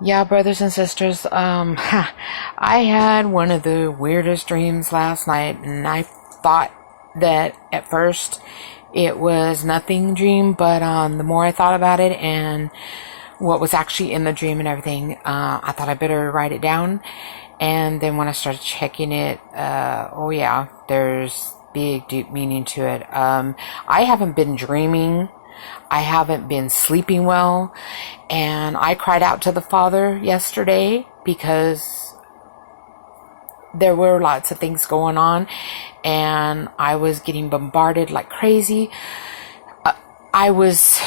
Yeah, brothers and sisters, I had one of the weirdest dreams last night, and I thought that at first it was nothing dream, but the more I thought about it and what was actually in the dream and everything, I thought I better write it down. And then when I started checking it, oh yeah, there's big, deep meaning to it. I haven't been dreaming. I haven't been sleeping well, and I cried out to the Father yesterday because there were lots of things going on, and I was getting bombarded like crazy. Uh, I was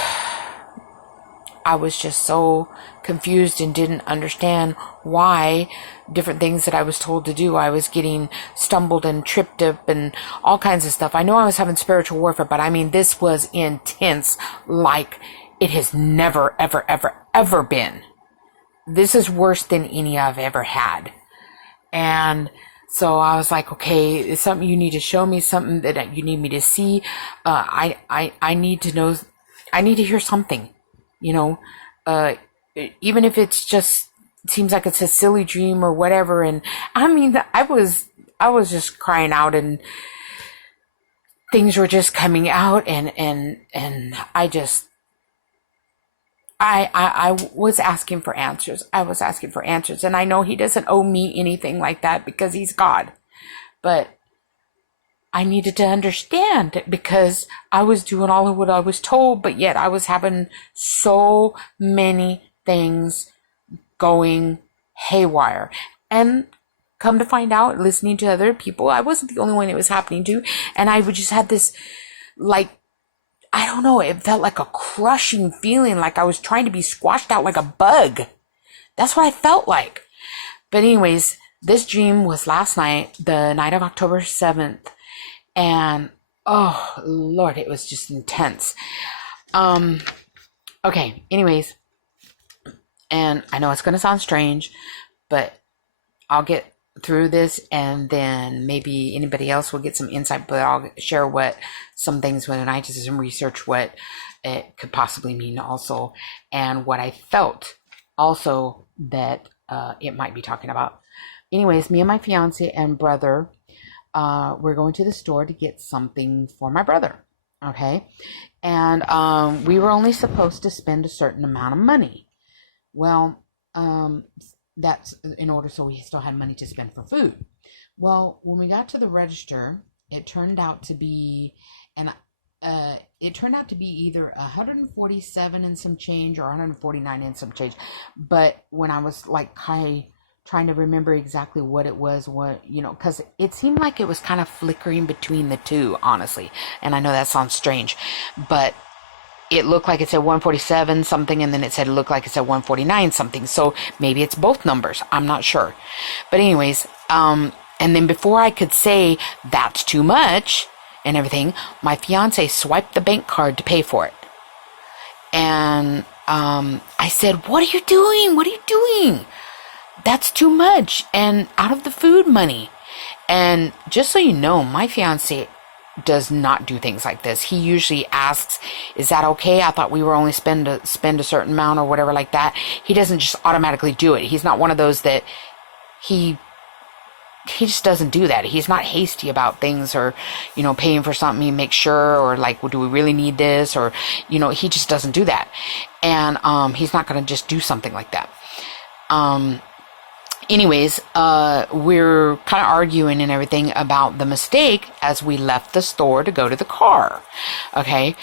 I was just so confused and didn't understand why different things that I was told to do. I was getting stumbled and tripped up and all kinds of stuff. I know I was having spiritual warfare, but I mean, this was intense like it has never, ever, ever, ever been. This is worse than any I've ever had. And so I was like, okay, it's something you need to show me, something that you need me to see. I need to know, I need to hear something, you know, uh, even if it's just seems like it's a silly dream or whatever. And I mean, I was just crying out, and things were just coming out, and I was asking for answers. I was asking for answers, and I know he doesn't owe me anything like that because he's God. But I needed to understand because I was doing all of what I was told, but yet I was having so many things going haywire. And come to find out, listening to other people, I wasn't the only one it was happening to. And I would just had this, like, I don't know, it felt like a crushing feeling, like I was trying to be squashed out like a bug. That's what I felt like. But anyways, this dream was last night, the night of October 7th. And oh Lord, it was just intense. Okay, anyways, and I know it's going to sound strange, but I'll get through this, and then maybe anybody else will get some insight, but I'll share what some things when I did some research, what it could possibly mean also, and what I felt also that it might be talking about. Anyways, me and my fiance and brother, we're going to the store to get something for my brother. Okay. And we were only supposed to spend a certain amount of money. Well, that's in order so we still had money to spend for food. Well, when we got to the register, it turned out to be, and it turned out to be either 147 and some change or 149 and some change. But when I was like trying to remember exactly what it was, what, you know, because it seemed like it was kind of flickering between the two, honestly. And I know that sounds strange, but it looked like it said 147 something, and then it looked like it said 149 something. So maybe it's both numbers. I'm not sure. But anyways, and then before I could say that's too much and everything, my fiance swiped the bank card to pay for it. And I said, "What are you doing? What are you doing? That's too much, and out of the food money." And just so you know, my fiance does not do things like this. He usually asks, "Is that okay? I thought we were only spend a certain amount," or whatever like that. He doesn't just automatically do it. He's not one of those that he just doesn't do that. He's not hasty about things, or, you know, paying for something. He makes sure, or like, well, do we really need this? Or, you know, he just doesn't do that. And he's not going to just do something like that. Anyways, we're kind of arguing and everything about the mistake as we left the store to go to the car. Okay.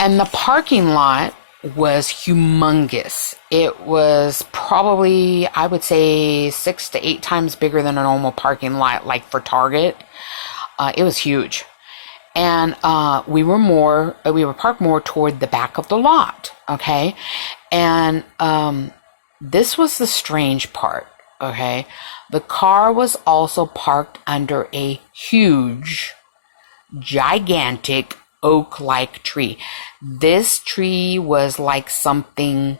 And the parking lot was humongous. It was probably, I would say, 6 to 8 times bigger than a normal parking lot, like for Target. It was huge. And we were parked more toward the back of the lot. Okay. And this was the strange part. Okay, the car was also parked under a huge, gigantic oak-like tree. This tree was like something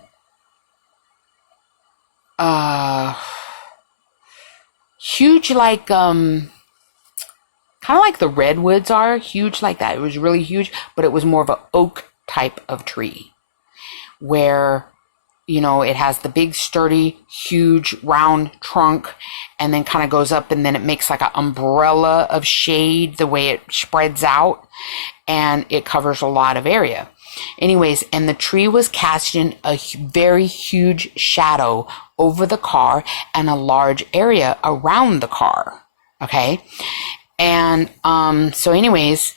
huge, like kind of like the redwoods are huge like that. It was really huge, but it was more of an oak type of tree, where it has the big, sturdy, huge, round trunk, and then kind of goes up, and then it makes like an umbrella of shade the way it spreads out, and it covers a lot of area. Anyways, and the tree was casting a very huge shadow over the car and a large area around the car. Okay. And so anyways,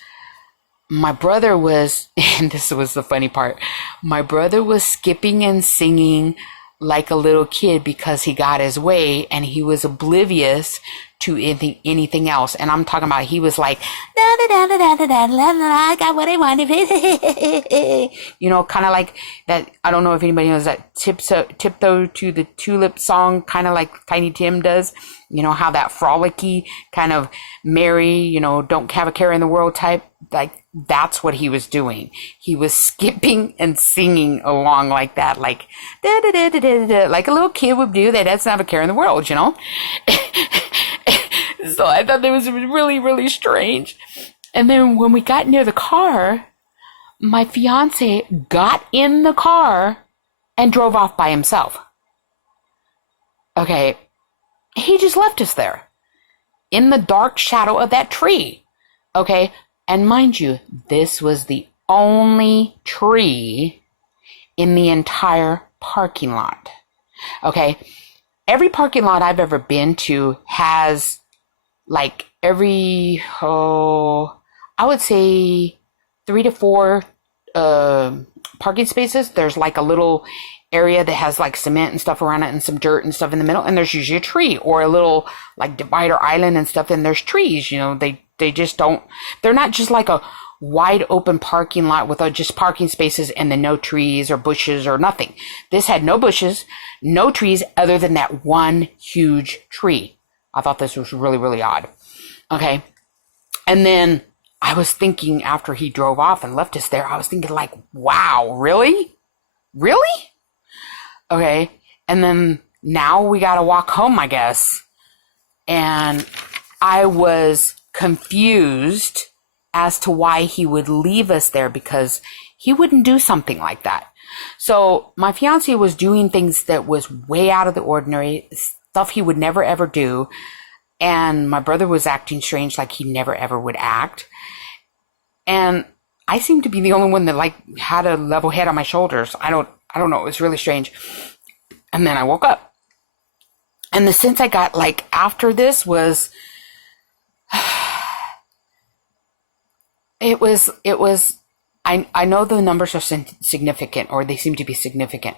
my brother was, and this was the funny part, my brother was skipping and singing like a little kid because he got his way, and he was oblivious to anything else. And I'm talking about, he was like, da, da, da, da, da, da, da, da, da, I got what I wanted. Kind of like that. I don't know if anybody knows that tiptoe to the tulip song, kind of like Tiny Tim does. How that frolicky kind of merry, don't have a care in the world type, like that's what he was doing. He was skipping and singing along like that, like da da da da da da, like a little kid would do that doesn't have a care in the world, So I thought that was really, really strange. And then when we got near the car, my fiance got in the car and drove off by himself. Okay. He just left us there in the dark shadow of that tree. Okay. And mind you, this was the only tree in the entire parking lot. Okay. Every parking lot I've ever been to has like I would say 3 to 4 parking spaces. There's like a little area that has like cement and stuff around it and some dirt and stuff in the middle, and there's usually a tree or a little like divider island and stuff, and there's trees. They just don't, they're not just like a wide open parking lot with just parking spaces and then no trees or bushes or nothing. This had no bushes, no trees other than that one huge tree. I thought this was really, really odd. Okay. And then I was thinking, after he drove off and left us there, I was thinking like, wow, really? Really? Okay. And then now we got to walk home, I guess. And I was confused as to why he would leave us there, because he wouldn't do something like that. So my fiance was doing things that was way out of the ordinary, stuff he would never ever do. And my brother was acting strange, like he never ever would act. And I seemed to be the only one that like had a level head on my shoulders. I don't know. It was really strange. And then I woke up. And the sense I got like after this was, it was, I know the numbers are significant, or they seem to be significant.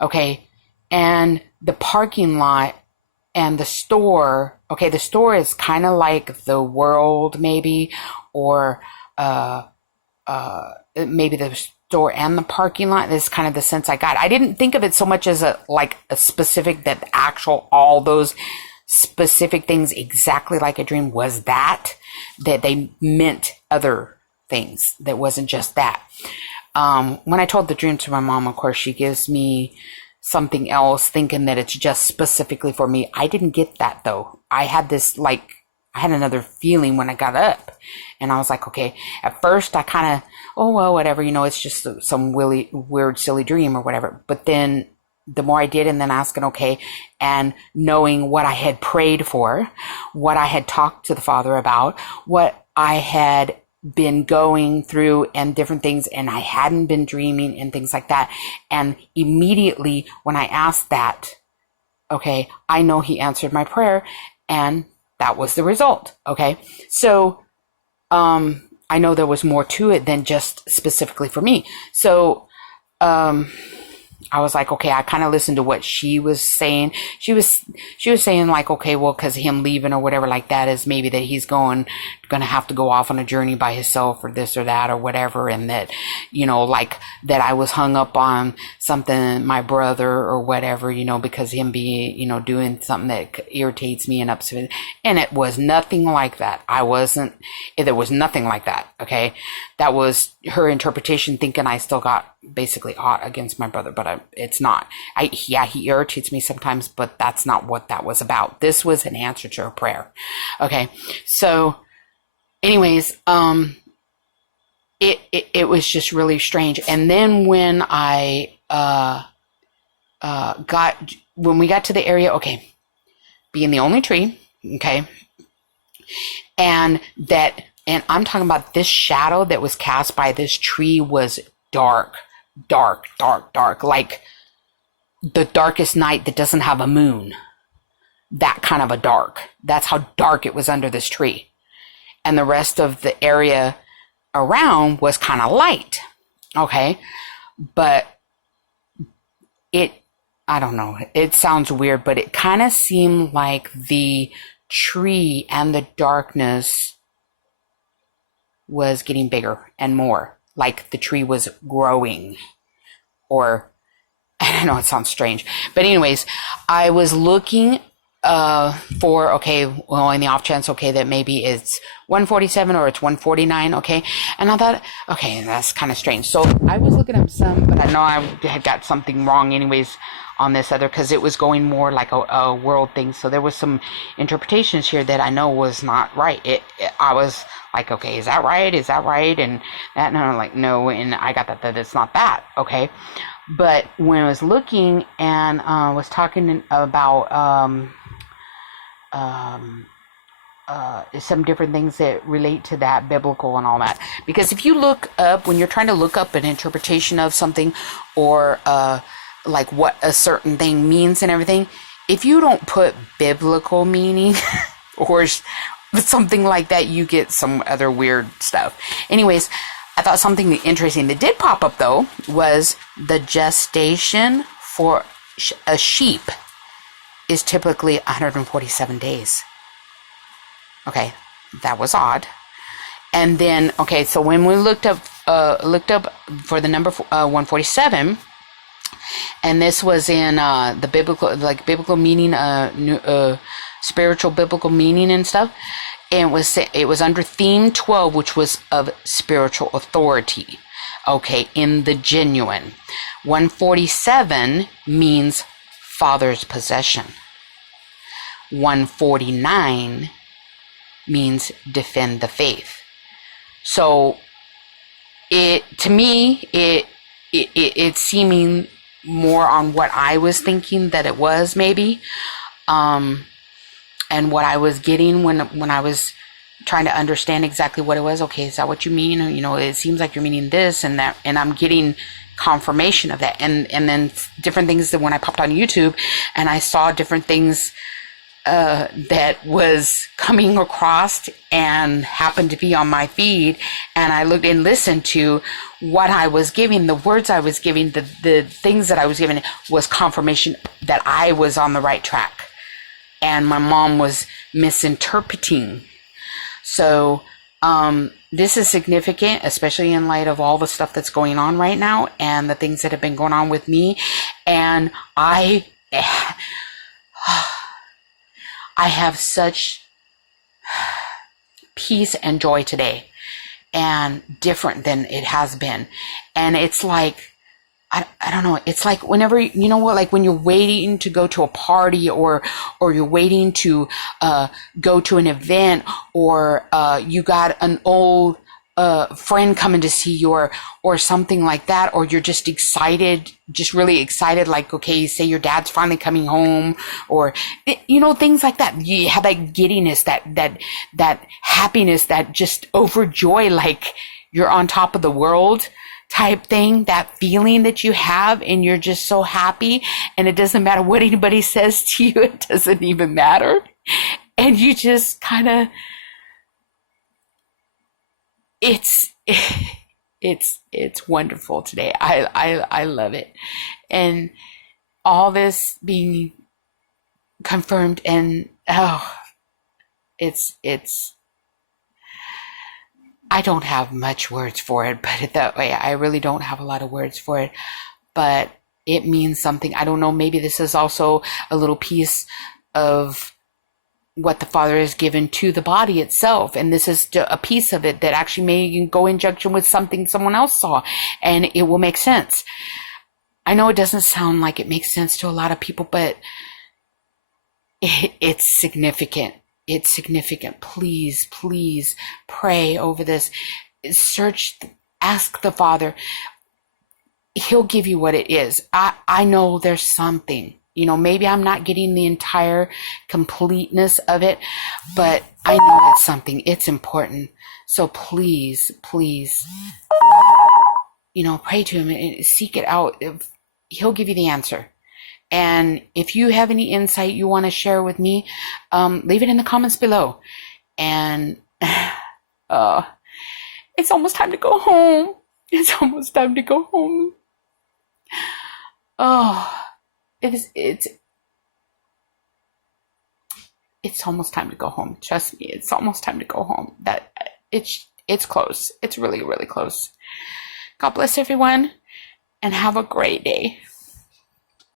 Okay. And the parking lot and the store, okay, the store is kind of like the world maybe, or, maybe the store and the parking lot is kind of the sense I got. I didn't think of it so much as a specific, that all those specific things exactly like a dream was that they meant other things that wasn't just that. When I told the dream to my mom, of course, she gives me something else thinking that it's just specifically for me. I didn't get that though. I had another feeling when I got up, and I was like, okay, at first I kind of, oh, well, whatever, it's just some really weird, silly dream or whatever. But then the more I did, and then asking, okay, and knowing what I had prayed for, what I had talked to the Father about, what I had been going through and different things, and I hadn't been dreaming and things like that. And immediately when I asked that, okay, I know he answered my prayer, and that was the result. Okay. So, I know there was more to it than just specifically for me. So, I was like, okay, I kind of listened to what she was saying. She was saying like, okay, well, cause him leaving or whatever like that is maybe that he's going to have to go off on a journey by himself or this or that or whatever. And that, like that I was hung up on something, my brother or whatever, because him being, doing something that irritates me and upsets me. And it was nothing like that. There was nothing like that. Okay. That was her interpretation, thinking I still got basically aught against my brother, but it's not. He irritates me sometimes, but that's not what that was about. This was an answer to a prayer. Okay. So anyways, it was just really strange. And then when I when we got to the area, okay, being the only tree, okay, and I'm talking about this shadow that was cast by this tree was dark, dark, dark, dark, like the darkest night that doesn't have a moon. That kind of a dark. That's how dark it was under this tree. And the rest of the area around was kind of light. Okay. But I don't know. It sounds weird, but it kind of seemed like the tree and the darkness was getting bigger and more. Like the tree was growing. Or, I know it sounds strange. But anyways, I was looking for, okay, well, in the off chance, okay, that maybe it's 147 or it's 149, okay, and I thought, okay, that's kind of strange. So I was looking up some, but I know I had got something wrong anyways on this other, because it was going more like a world thing. So there was some interpretations here that I know was not right. I was like, okay, is that right? Is that right? And that, and I'm like, no, and I got that it's not that, okay. But when I was looking and was talking about some different things that relate to that, biblical and all that. Because if you look up, when you're trying to look up an interpretation of something, or like what a certain thing means and everything, if you don't put biblical meaning or something like that, you get some other weird stuff. Anyways, I thought something interesting that did pop up though was the gestation for a sheep is typically 147 days. Okay, that was odd. And then, okay, so when we looked up for the number 147, and this was in the biblical meaning, spiritual biblical meaning and stuff. And it was under theme 12, which was of spiritual authority. Okay, in the genuine. 147 means Father's possession. 149 means defend the faith. So it's seeming more on what I was thinking that it was, maybe, and what I was getting when I was trying to understand exactly what it was. Okay, is that what you mean? You know, it seems like you're meaning this and that, and I'm getting confirmation of that, and then different things that when I popped on YouTube and I saw different things that was coming across and happened to be on my feed, and I looked and listened to what I was giving, the words I was giving, the things that I was giving was confirmation that I was on the right track, and my mom was misinterpreting. So this is significant, especially in light of all the stuff that's going on right now and the things that have been going on with me. And I have such peace and joy today, and different than it has been. And it's like, I don't know. It's like whenever, you know what, like when you're waiting to go to a party, or you're waiting to go to an event, or you got an old friend coming to see you, or something like that, or you're just excited, just really excited, like, okay, say your dad's finally coming home, or, you know, things like that. You have that giddiness, that happiness, that just overjoy, like you're on top of the world type thing, that feeling that you have, and you're just so happy, and it doesn't matter what anybody says to you, it doesn't even matter, and you just kind of, it's wonderful today. I love it, and all this being confirmed, and it's I don't have much words for it, but that way I really don't have a lot of words for it, but it means something. I don't know, maybe this is also a little piece of what the Father has given to the body itself, and this is a piece of it that actually may go in junction with something someone else saw, and it will make sense. I know it doesn't sound like it makes sense to a lot of people, but it's significant. It's significant. Please, please pray over this. Search, ask the Father. he'll give you what it is. I know there's something, maybe I'm not getting the entire completeness of it, but I know it's something. It's important. So please, pray to him and seek it out. He'll give you the answer. And if you have any insight you want to share with me, leave it in the comments below. And it's almost time to go home. It's almost time to go home. Oh, it's almost time to go home. Trust me, it's almost time to go home. It's close. It's really, really close. God bless everyone and have a great day.